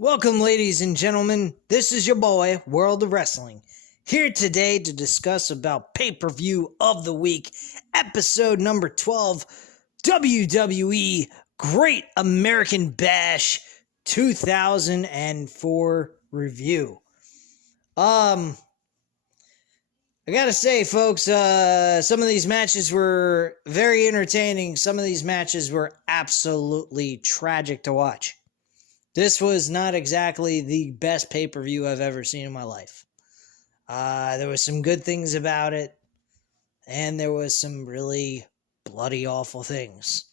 Welcome, ladies and gentlemen. This is your boy, World of Wrestling, here today to discuss about pay-per-view of the week, episode number 12, WWE Great American Bash 2004 review. I gotta say, folks, some of these matches were very entertaining. Some of these matches were absolutely tragic to watch. This was not exactly the best pay-per-view I've ever seen in my life. There was some good things about it, and there was some really bloody awful things.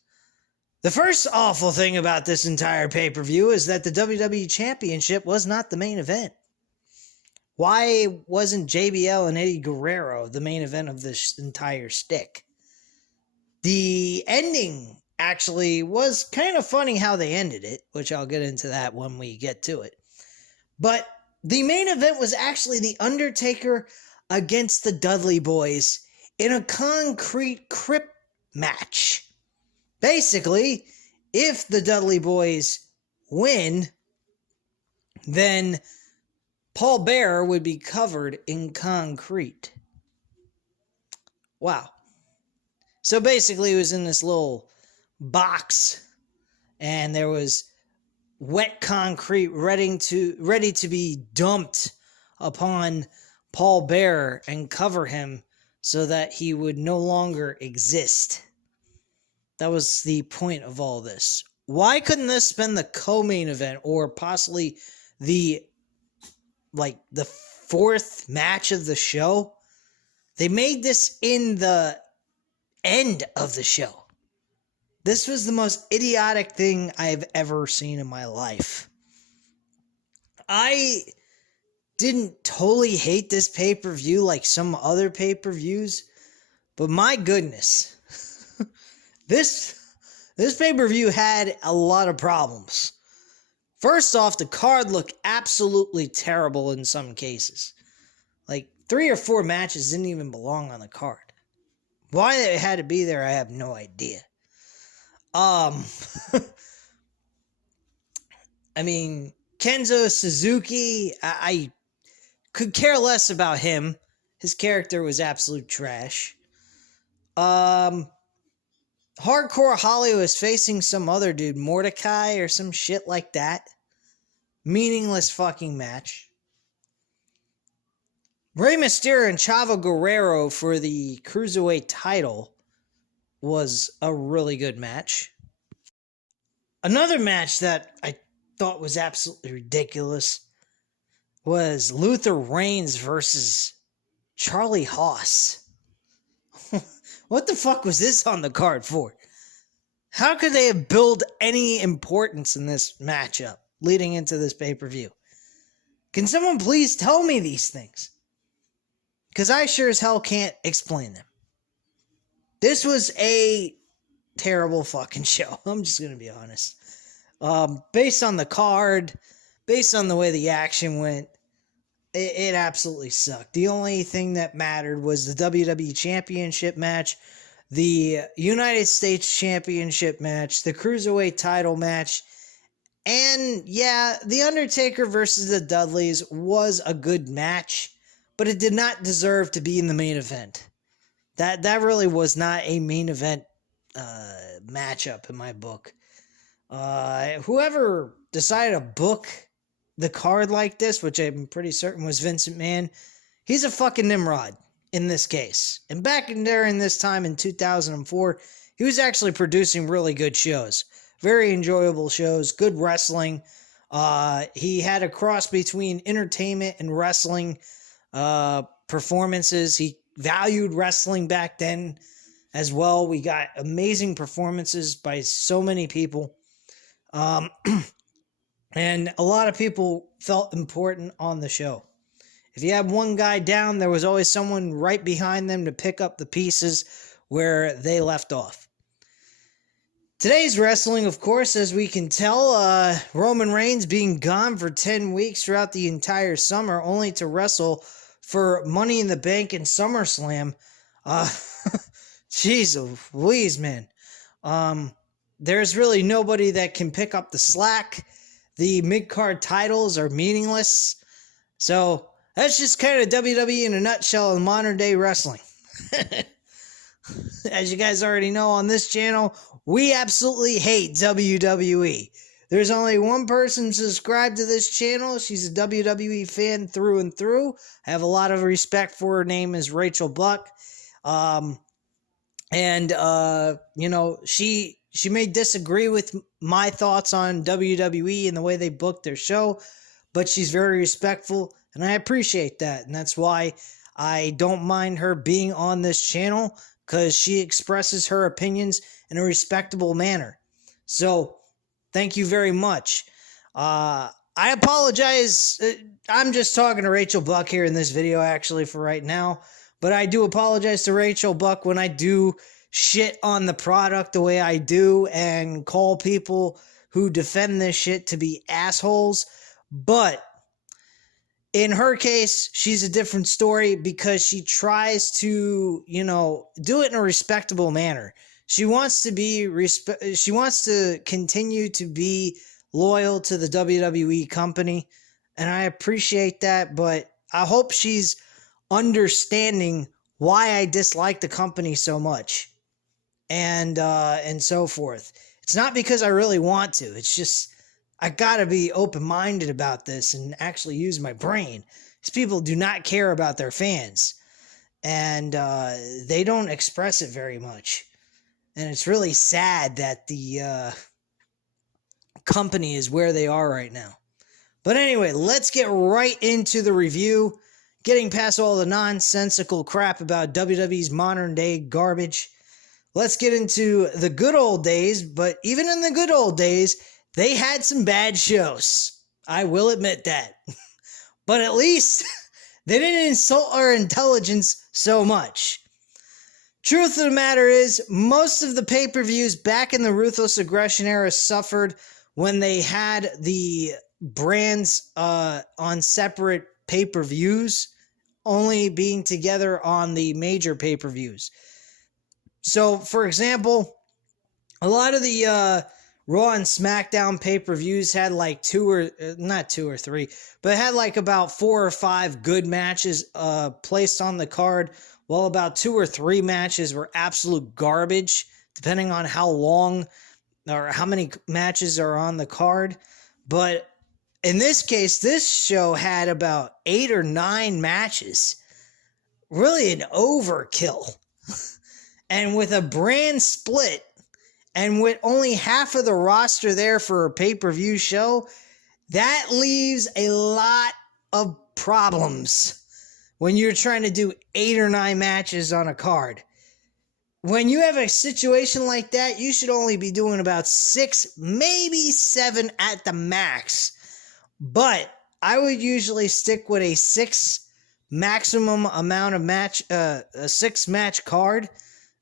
The first awful thing about this entire pay-per-view is that the WWE Championship was not the main event. Why wasn't JBL and Eddie Guerrero the main event of this entire stick? The ending actually was kind of funny how they ended it, which I'll get into that when we get to it. But the main event was actually the Undertaker against the Dudley Boys in a concrete crypt match. Basically, if the Dudley Boys win, then Paul Bearer would be covered in concrete. Wow. So basically, it was in this little box, and there was wet concrete ready to be dumped upon Paul Bearer and cover him so that he would no longer exist. That was the point of all this. Why couldn't this have been the co-main event or possibly the fourth match of the show? They made this in the end of the show. This was the most idiotic thing I've ever seen in my life. I didn't totally hate this pay-per-view like some other pay-per-views, but my goodness, this pay-per-view had a lot of problems. First off, the card looked absolutely terrible in some cases. Like 3 or 4 matches didn't even belong on the card. Why they had to be there, I have no idea. I mean, Kenzo Suzuki, I could care less about him. His character was absolute trash. Hardcore Holly was facing some other dude, Mordecai or some shit like that. Meaningless fucking match. Rey Mysterio and Chavo Guerrero for the Cruiserweight title was a really good match. Another match that I thought was absolutely ridiculous was Luther Reigns versus Charlie Haas. What the fuck was this on the card for? How could they have built any importance in this matchup leading into this pay-per-view? Can someone please tell me these things? Because I sure as hell can't explain them. This was a terrible fucking show. I'm just going to be honest. Based on the card, based on the way the action went, it absolutely sucked. The only thing that mattered was the WWE Championship match, the United States Championship match, the Cruiserweight title match, and yeah, the Undertaker versus the Dudleys was a good match, but it did not deserve to be in the main event. That really was not a main event matchup in my book. Whoever decided to book the card like this, which I'm pretty certain was Vince McMahon, he's a fucking Nimrod in this case. And back in this time in 2004, he was actually producing really good shows. Very enjoyable shows, good wrestling. He had a cross between entertainment and wrestling performances. He valued wrestling back then as well. We got amazing performances by so many people. And a lot of people felt important on the show. If you had one guy down, there was always someone right behind them to pick up the pieces where they left off. Today's wrestling, of course, as we can tell, Roman Reigns being gone for 10 weeks throughout the entire summer, only to wrestle for Money in the Bank and SummerSlam. Jeez Louise, man. There's really nobody that can pick up the slack. the mid-card titles are meaningless. So that's just kind of WWE in a nutshell in modern day wrestling. As you guys already know on this channel, we absolutely hate WWE. There's only one person subscribed to this channel. She's a WWE fan through and through. I have a lot of respect for her. Name is Rachel Buck. You know, she may disagree with my thoughts on WWE and the way they booked their show, but she's very respectful, and I appreciate that. And that's why I don't mind her being on this channel, because she expresses her opinions in a respectable manner. So, thank you very much. I apologize. I'm just talking to Rachel Buck here in this video, actually, for right now. But I do apologize to Rachel Buck when I do shit on the product the way I do and call people who defend this shit to be assholes. But in her case, she's a different story because she tries to, you know, do it in a respectable manner. She wants to be she wants to continue to be loyal to the WWE company, and I appreciate that, but I hope she's understanding why I dislike the company so much. And so forth. It's not because I really want to. It's just I gotta be open-minded about this and actually use my brain. These people do not care about their fans, and they don't express it very much. And it's really sad that the company is where they are right now. But anyway, let's get right into the review. Getting past all the nonsensical crap about WWE's modern-day garbage. Let's get into the good old days, but even in the good old days, they had some bad shows. I will admit that. But at least they didn't insult our intelligence so much. Truth of the matter is, most of the pay-per-views back in the Ruthless Aggression era suffered when they had the brands on separate pay-per-views, only being together on the major pay-per-views. So, for example, a lot of the Raw and SmackDown pay-per-views had like not two or three, but had like about 4 or 5 good matches placed on the card, while about 2 or 3 matches were absolute garbage, depending on how long or how many matches are on the card. But in this case, this show had about 8 or 9 matches. Really an overkill. And with a brand split, and with only half of the roster there for a pay-per-view show, that leaves a lot of problems when you're trying to do 8 or 9 matches on a card. When you have a situation like that, you should only be doing about 6, maybe 7 at the max. But I would usually stick with a 6 maximum amount of match, a 6-match card.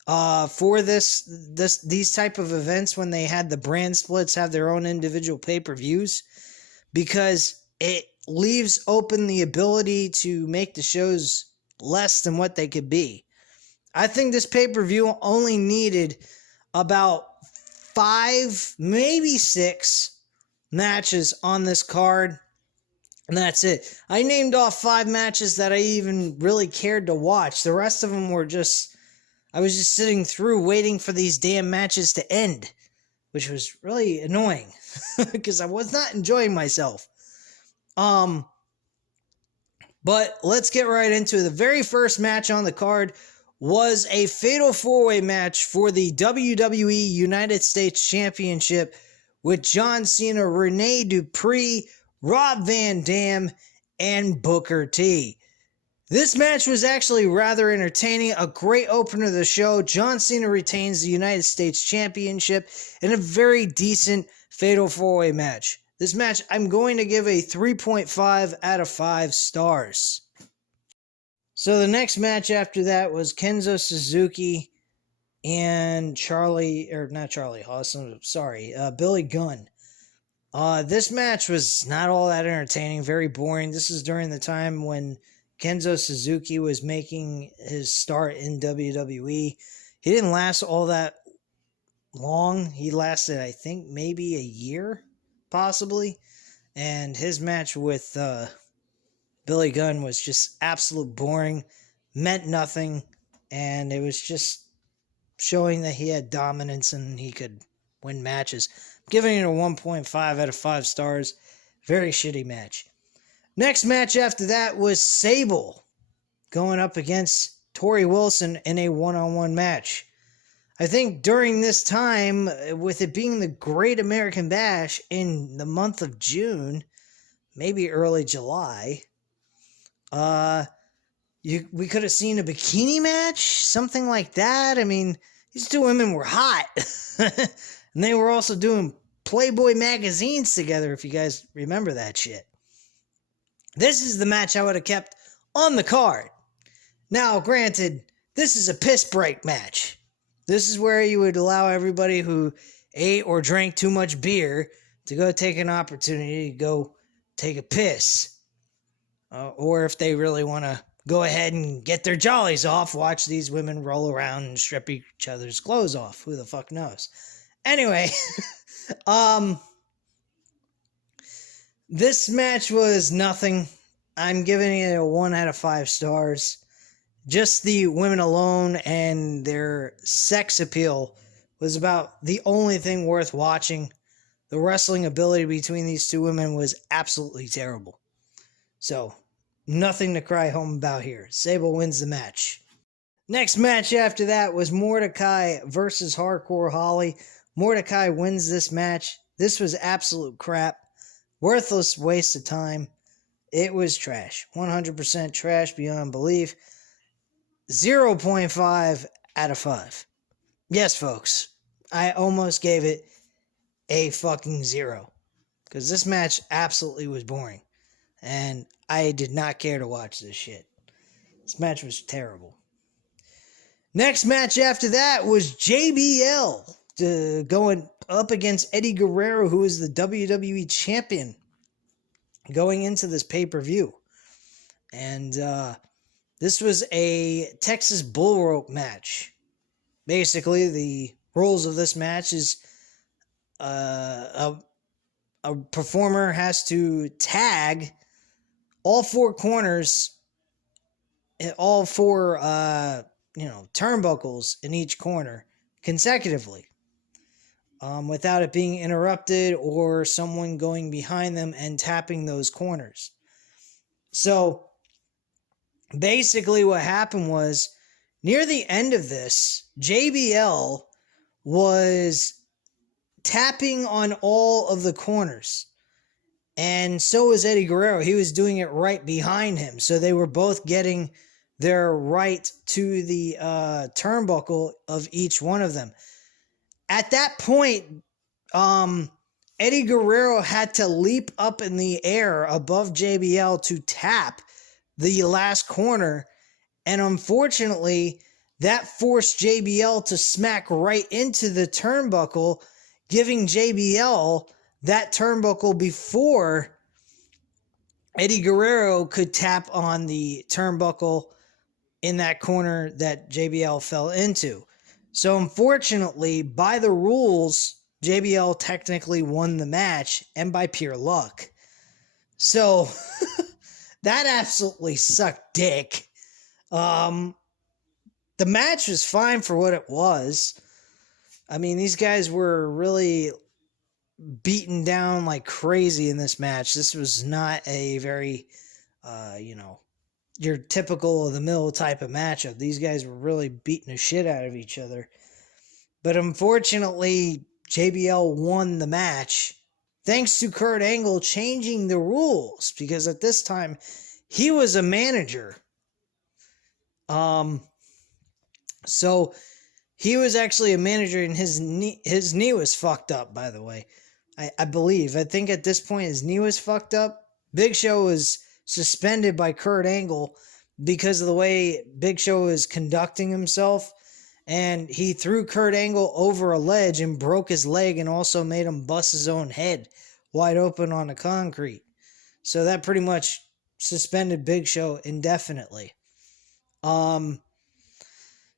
For these type of events, when they had the brand splits have their own individual pay-per-views, because it leaves open the ability to make the shows less than what they could be. I think this pay-per-view only needed about 5, maybe 6 matches on this card, and that's it. I named off 5 matches that I even really cared to watch. The rest of them were just, I was just sitting through waiting for these damn matches to end, which was really annoying because I was not enjoying myself. But let's get right into it. The very first match on the card was a fatal 4-way match for the WWE United States Championship with John Cena, Rene Dupree, Rob Van Dam, and Booker T. This match was actually rather entertaining, a great opener of the show. John Cena retains the United States Championship in a very decent fatal 4-way match. This match, I'm going to give a 3.5 out of 5 stars. So the next match after that was Kenzo Suzuki and Haas, Billy Gunn. This match was not all that entertaining, very boring. This is during the time when Kenzo Suzuki was making his start in WWE. He didn't last all that long. He lasted, I think, maybe a year, possibly. And his match with Billy Gunn was just absolute boring, meant nothing, and it was just showing that he had dominance and he could win matches. Giving it a 1.5 out of 5 stars. Very shitty match. Next match after that was Sable going up against Tori Wilson in a one-on-one match. I think during this time, with it being the Great American Bash in the month of June, maybe early July, we could have seen a bikini match, something like that. I mean, these two women were hot. And they were also doing Playboy magazines together, if you guys remember that shit. This is the match I would have kept on the card. Now, granted, this is a piss break match. This is where you would allow everybody who ate or drank too much beer to go take an opportunity to go take a piss. Or if they really want to go ahead and get their jollies off, watch these women roll around and strip each other's clothes off. Who the fuck knows? Anyway, this match was nothing. I'm giving it a 1 out of 5 stars. Just the women alone and their sex appeal was about the only thing worth watching. The wrestling ability between these two women was absolutely terrible. So, nothing to cry home about here. Sable wins the match. Next match after that was Mordecai versus Hardcore Holly. Mordecai wins this match. This was absolute crap. Worthless waste of time. It was trash. 100% trash beyond belief. 0.5 out of 5. Yes, folks. I almost gave it a fucking 0. Because this match absolutely was boring. And I did not care to watch this shit. This match was terrible. Next match after that was JBL going up against Eddie Guerrero, who is the WWE champion, going into this pay-per-view. And this was a Texas bull rope match. Basically, the rules of this match is a performer has to tag all 4 corners, all 4 turnbuckles in each corner consecutively, without it being interrupted or someone going behind them and tapping those corners. So basically what happened was, near the end of this, JBL was tapping on all of the corners. And so was Eddie Guerrero. He was doing it right behind him. So they were both getting their right to the turnbuckle of each one of them. At that point, Eddie Guerrero had to leap up in the air above JBL to tap the last corner. And unfortunately, that forced JBL to smack right into the turnbuckle, giving JBL that turnbuckle before Eddie Guerrero could tap on the turnbuckle in that corner that JBL fell into. So unfortunately, by the rules, JBL technically won the match, and by pure luck. So that absolutely sucked dick. The match was fine for what it was. I mean, these guys were really beaten down like crazy in this match. This was not a very, your typical of the middle type of matchup. These guys were really beating the shit out of each other. But unfortunately, JBL won the match thanks to Kurt Angle changing the rules, because at this time he was a manager. So he was actually a manager, and his knee was fucked up, by the way. I believe. I think at this point his knee was fucked up. Big Show was suspended by Kurt Angle because of the way Big Show was conducting himself. And he threw Kurt Angle over a ledge and broke his leg, and also made him bust his own head wide open on the concrete. So that pretty much suspended Big Show indefinitely.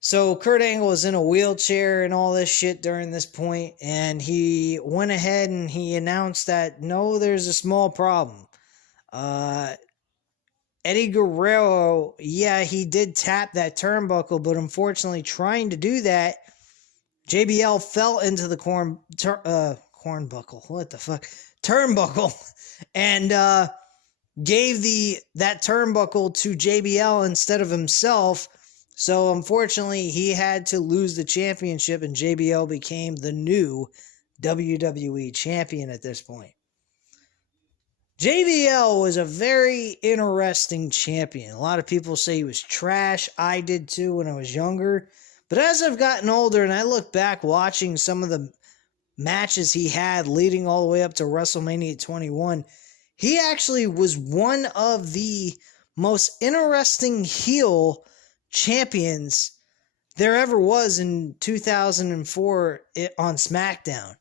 So Kurt Angle was in a wheelchair and all this shit during this point, and he went ahead and he announced that no, there's a small problem. Eddie Guerrero, yeah, he did tap that turnbuckle, but unfortunately, trying to do that, JBL fell into the cornbuckle. What the fuck? Turnbuckle, and gave that turnbuckle to JBL instead of himself. So unfortunately, he had to lose the championship, and JBL became the new WWE champion at this point. JBL was a very interesting champion. A lot of people say he was trash. I did too when I was younger. But as I've gotten older and I look back watching some of the matches he had leading all the way up to WrestleMania 21, he actually was one of the most interesting heel champions there ever was in 2004 on SmackDown.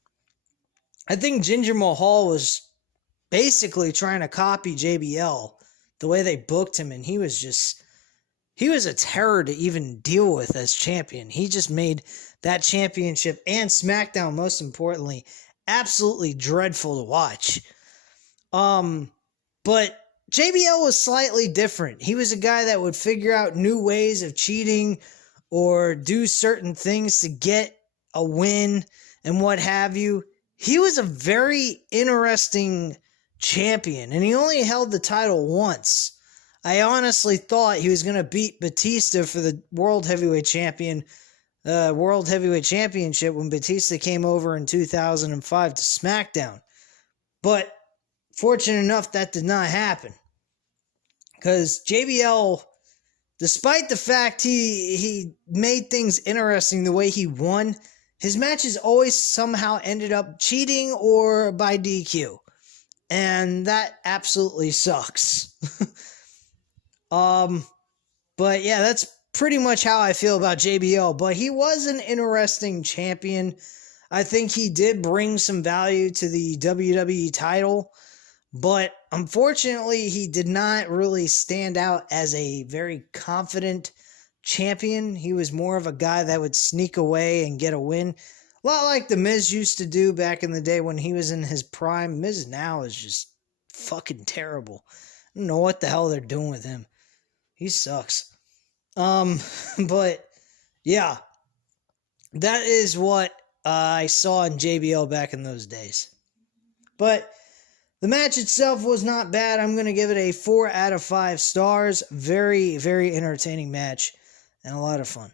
I think Jinder Mahal was basically trying to copy JBL, the way they booked him, and he was a terror to even deal with as champion. He just made that championship and SmackDown, most importantly, absolutely dreadful to watch. But JBL was slightly different. He was a guy that would figure out new ways of cheating or do certain things to get a win and what have you. He was a very interesting champion, and he only held the title once. I honestly thought he was going to beat Batista for the World Heavyweight Championship when Batista came over in 2005 to SmackDown. But fortunate enough, that did not happen. Because JBL, despite the fact he made things interesting the way he won, his matches always somehow ended up cheating or by DQ. And that absolutely sucks. But yeah, that's pretty much how I feel about JBL. But he was an interesting champion. I think he did bring some value to the WWE title. But unfortunately, he did not really stand out as a very confident champion. He was more of a guy that would sneak away and get a win. A lot like The Miz used to do back in the day when he was in his prime. Miz now is just fucking terrible. I don't know what the hell they're doing with him. He sucks. But yeah, that is what I saw in JBL back in those days. But the match itself was not bad. I'm going to give it a 4 out of 5 stars. Very, very entertaining match and a lot of fun.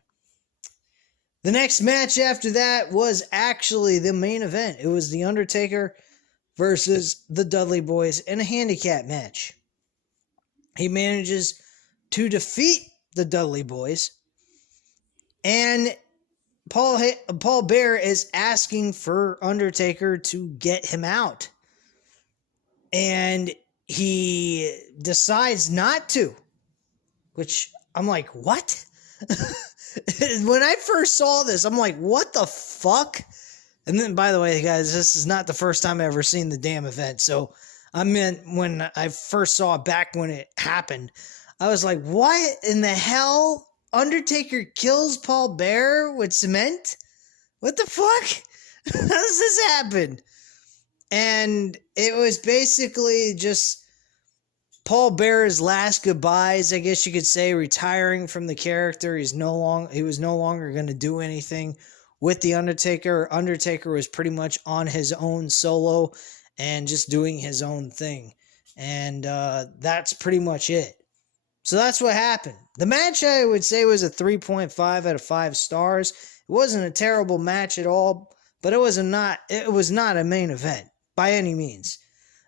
The next match after that was actually the main event. It was The Undertaker versus the Dudley Boys in a handicap match. He manages to defeat the Dudley Boys, and Paul Bearer is asking for Undertaker to get him out. And he decides not to, which I'm like, what? When I first saw this, I'm like, what the fuck? And then, by the way, guys, this is not the first time I've ever seen the damn event. So, I meant when I first saw it back when it happened, I was like, what in the hell? Undertaker kills Paul Bearer with cement? What the fuck? How does this happen? And it was basically just Paul Bearer's last goodbyes, I guess you could say, retiring from the character. He was no longer going to do anything with the Undertaker. Undertaker was pretty much on his own solo and just doing his own thing. And that's pretty much it. So that's what happened. The match, I would say, was a 3.5 out of 5 stars. It wasn't a terrible match at all, but it was not a main event by any means.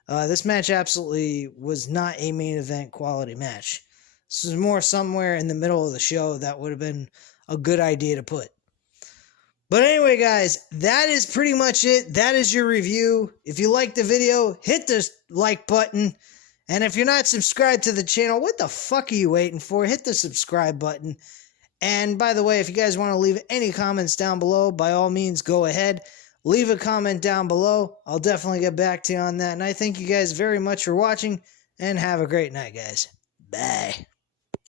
This match absolutely was not a main event quality match. This was more somewhere in the middle of the show that would have been a good idea to put. But anyway, guys, that is pretty much it. That is your review. If you liked the video, hit the like button. And if you're not subscribed to the channel, what the fuck are you waiting for? Hit the subscribe button. And by the way, if you guys want to leave any comments down below, by all means, go ahead. Leave a comment down below. I'll definitely get back to you on that. And I thank you guys very much for watching. And have a great night, guys. Bye.